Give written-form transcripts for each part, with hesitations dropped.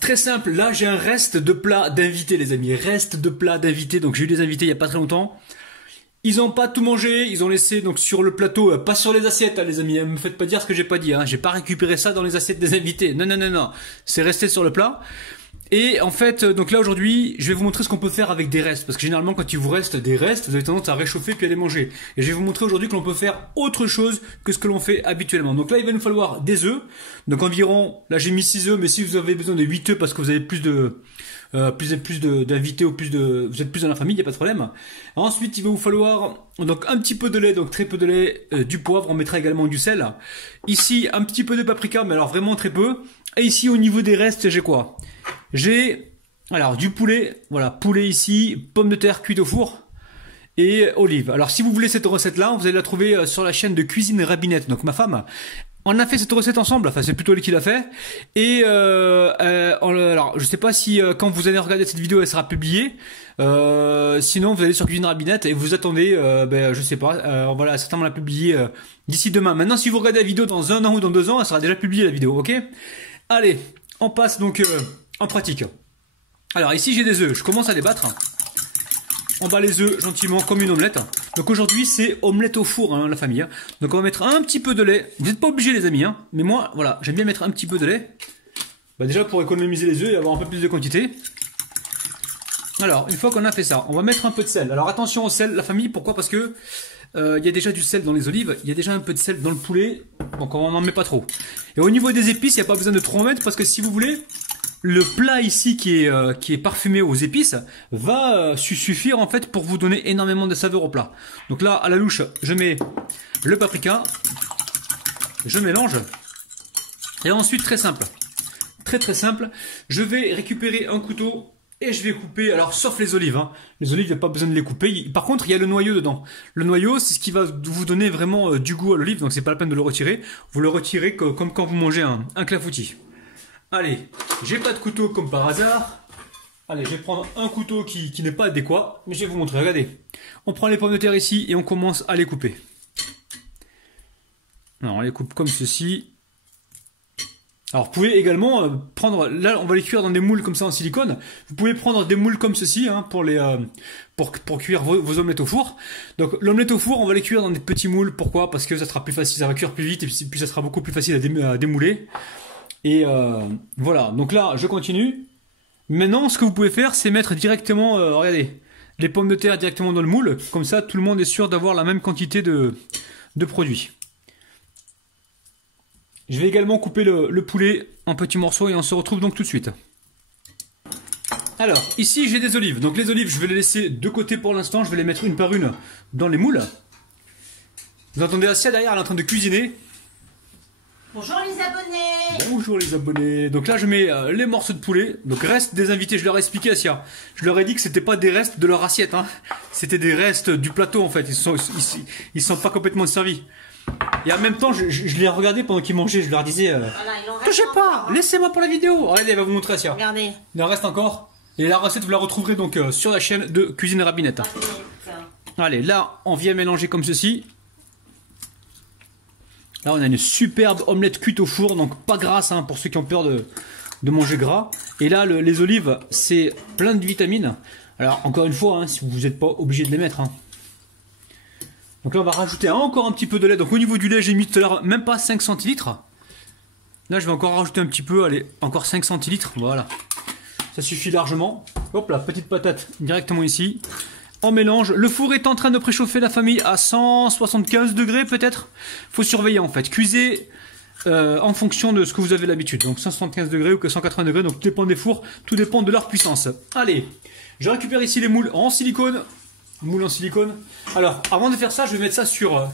Très simple, là j'ai un reste de plat d'invités les amis, reste de plat d'invités, donc j'ai eu des invités il y a pas très longtemps. Ils ont pas tout mangé, ils ont laissé donc sur le plateau, pas sur les assiettes les amis, me faites pas dire ce que j'ai pas dit, j'ai pas récupéré ça dans les assiettes des invités, non non non non, c'est resté sur le plat. Et en fait, donc là aujourd'hui, je vais vous montrer ce qu'on peut faire avec des restes, parce que généralement quand il vous reste des restes, vous avez tendance à réchauffer puis à les manger. Et je vais vous montrer aujourd'hui que l'on peut faire autre chose que ce que l'on fait habituellement. Donc là, il va nous falloir des œufs, donc environ, là j'ai mis 6 œufs, mais si vous avez besoin de 8 œufs parce que vous avez plus d'invités ou vous êtes plus dans la famille, il n'y a pas de problème. Ensuite, il va vous falloir donc un petit peu de lait, donc très peu de lait, du poivre, on mettra également du sel. Ici, un petit peu de paprika, mais alors vraiment très peu. Et ici, au niveau des restes, j'ai quoi? J'ai alors du poulet, voilà, poulet ici, pommes de terre cuites au four et olives. Alors si vous voulez cette recette-là, vous allez la trouver sur la chaîne de Cuisine Rabinette. Donc ma femme, on a fait cette recette ensemble, enfin c'est plutôt elle qui l'a fait. Et alors je sais pas si quand vous allez regarder cette vidéo elle sera publiée. Sinon vous allez sur Cuisine Rabinette et vous attendez, je sais pas, on va certainement la publier d'ici demain. Maintenant si vous regardez la vidéo dans 1 an ou dans 2 ans, elle sera déjà publiée la vidéo, ok? Allez, on passe donc en pratique. Alors ici j'ai des œufs, je commence à les battre. On bat les œufs gentiment comme une omelette. Donc aujourd'hui c'est omelette au four la famille. Donc on va mettre un petit peu de lait. Vous n'êtes pas obligés les amis, mais moi voilà, j'aime bien mettre un petit peu de lait. Déjà pour économiser les œufs et avoir un peu plus de quantité. Alors une fois qu'on a fait ça, on va mettre un peu de sel. Alors attention au sel la famille, pourquoi? Parce que il y a déjà du sel dans les olives, il y a déjà un peu de sel dans le poulet, donc on n'en met pas trop. Et au niveau des épices, il n'y a pas besoin de trop en mettre parce que si vous voulez, le plat ici qui est parfumé aux épices va suffire en fait pour vous donner énormément de saveur au plat. Donc là, à la louche, je mets le paprika, je mélange, et ensuite très simple, très simple, je vais récupérer un couteau. Et je vais couper, alors sauf les olives, les olives il n'y a pas besoin de les couper, par contre il y a le noyau dedans. Le noyau c'est ce qui va vous donner vraiment du goût à l'olive, donc c'est pas la peine de le retirer, vous le retirez comme quand vous mangez un clafoutis. Allez, j'ai pas de couteau comme par hasard, allez je vais prendre un couteau qui n'est pas adéquat, mais je vais vous montrer, regardez. On prend les pommes de terre ici et on commence à les couper. Alors on les coupe comme ceci. Alors vous pouvez également prendre, là on va les cuire dans des moules comme ça en silicone, vous pouvez prendre des moules comme ceci pour cuire vos omelettes au four. Donc l'omelette au four on va les cuire dans des petits moules, pourquoi? Parce que ça sera plus facile, ça va cuire plus vite et puis ça sera beaucoup plus facile à démouler. Et voilà, donc là je continue. Maintenant ce que vous pouvez faire c'est mettre directement, regardez, les pommes de terre directement dans le moule, comme ça tout le monde est sûr d'avoir la même quantité de produits. Je vais également couper le poulet en petits morceaux et on se retrouve donc tout de suite. Alors, ici j'ai des olives. Donc les olives, je vais les laisser de côté pour l'instant. Je vais les mettre une par une dans les moules. Vous entendez Asia derrière, elle est en train de cuisiner. Bonjour les abonnés. Bonjour les abonnés. Donc là je mets les morceaux de poulet. Donc reste des invités, je leur ai expliqué Asia. Je leur ai dit que c'était pas des restes de leur assiette. C'était des restes du plateau en fait. Ils sont pas complètement servis. Et en même temps, je les regardais pendant qu'ils mangeaient, je leur disais touchez pas, laissez-moi pour la vidéo. Regardez, elle va vous montrer ça. Regardez. Il en reste encore. Et la recette, vous la retrouverez donc sur la chaîne de Cuisine Rabinette. Allez, là, on vient mélanger comme ceci. Là, on a une superbe omelette cuite au four, donc pas grasse pour ceux qui ont peur de manger gras. Et là, les olives, c'est plein de vitamines. Alors, encore une fois, si vous n'êtes pas obligé de les mettre. Donc là on va rajouter encore un petit peu de lait. Donc au niveau du lait j'ai mis tout à l'heure même pas 5 centilitres. Là je vais encore rajouter un petit peu, allez, encore 5 centilitres, voilà. Ça suffit largement. Hop là, petite patate directement ici. On mélange. Le four est en train de préchauffer la famille à 175 degrés peut-être. Faut surveiller en fait. Cuisez en fonction de ce que vous avez l'habitude. Donc 175 degrés ou que 180 degrés. Donc tout dépend des fours, tout dépend de leur puissance. Allez, je récupère ici les moules en silicone. Moule en silicone. Alors, avant de faire ça, je vais mettre ça sur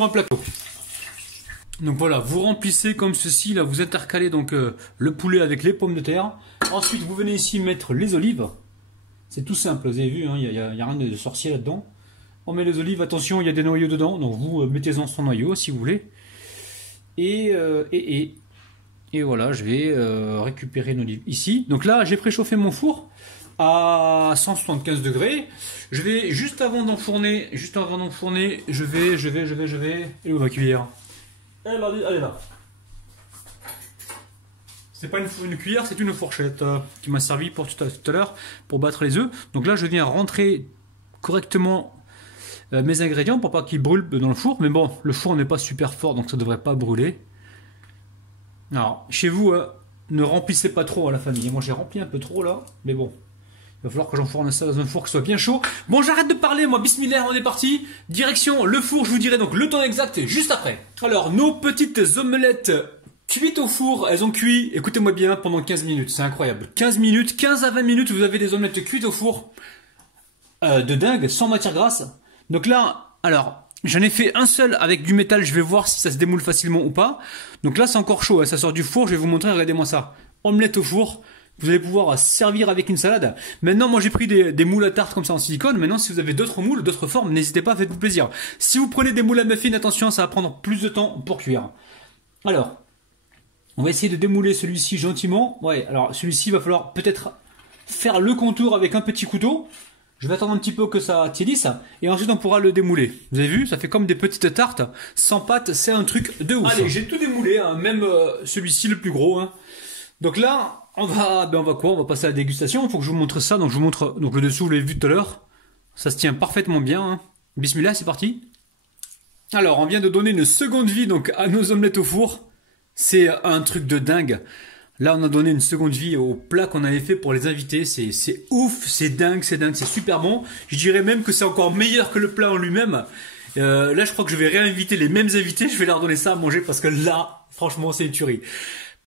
un plateau. Donc voilà, vous remplissez comme ceci. Là, vous intercalez donc le poulet avec les pommes de terre. Ensuite, vous venez ici mettre les olives. C'est tout simple, vous avez vu, il n'y a rien de sorcier là-dedans. On met les olives, attention, il y a des noyaux dedans. Donc vous mettez-en son noyau si vous voulez. Et voilà, je vais récupérer une olive ici. Donc là, j'ai préchauffé mon four à 175 degrés. Je vais juste avant d'enfourner, je vais. Elle est où ma cuillère? Elle est là. C'est pas une cuillère, c'est une fourchette qui m'a servi pour tout à l'heure pour battre les œufs. Donc là, je viens rentrer correctement mes ingrédients pour pas qu'ils brûlent dans le four. Mais bon, le four n'est pas super fort, donc ça devrait pas brûler. Alors, chez vous, ne remplissez pas trop à la famille. Moi, j'ai rempli un peu trop là, mais bon. Il va falloir que j'enfourne ça dans un four qui soit bien chaud. Bon, j'arrête de parler, moi, bismillah, on est parti. Direction le four, je vous dirai donc le temps exact juste après. Alors, nos petites omelettes cuites au four, elles ont cuit, écoutez-moi bien, pendant 15 minutes. C'est incroyable. 15 minutes, 15 à 20 minutes, vous avez des omelettes cuites au four. De dingue, sans matière grasse. Donc là, alors, j'en ai fait un seul avec du métal, je vais voir si ça se démoule facilement ou pas. Donc là, c'est encore chaud, ça sort du four, je vais vous montrer, regardez-moi ça. Omelette au four. Vous allez pouvoir servir avec une salade. Maintenant, moi j'ai pris des moules à tarte comme ça en silicone. Maintenant, si vous avez d'autres moules, d'autres formes, n'hésitez pas, faites-vous plaisir. Si vous prenez des moules à muffins, attention, ça va prendre plus de temps pour cuire. Alors, on va essayer de démouler celui-ci gentiment. Ouais, alors celui-ci, il va falloir peut-être faire le contour avec un petit couteau. Je vais attendre un petit peu que ça tiédisse et ensuite on pourra le démouler. Vous avez vu, ça fait comme des petites tartes sans pâte, c'est un truc de ouf. Allez, j'ai tout démoulé, hein, même celui-ci le plus gros. Hein. Donc là, on va quoi? On va passer à la dégustation. Il faut que je vous montre ça. Donc je vous montre donc le dessous, vous l'avez vu tout à l'heure. Ça se tient parfaitement bien. Hein. Bismillah, c'est parti. Alors, on vient de donner une seconde vie donc à nos omelettes au four. C'est un truc de dingue. Là, on a donné une seconde vie au plat qu'on avait fait pour les invités. C'est ouf, c'est dingue, c'est super bon. Je dirais même que c'est encore meilleur que le plat en lui-même. Là, je crois que je vais réinviter les mêmes invités. Je vais leur donner ça à manger parce que là, franchement, c'est une tuerie.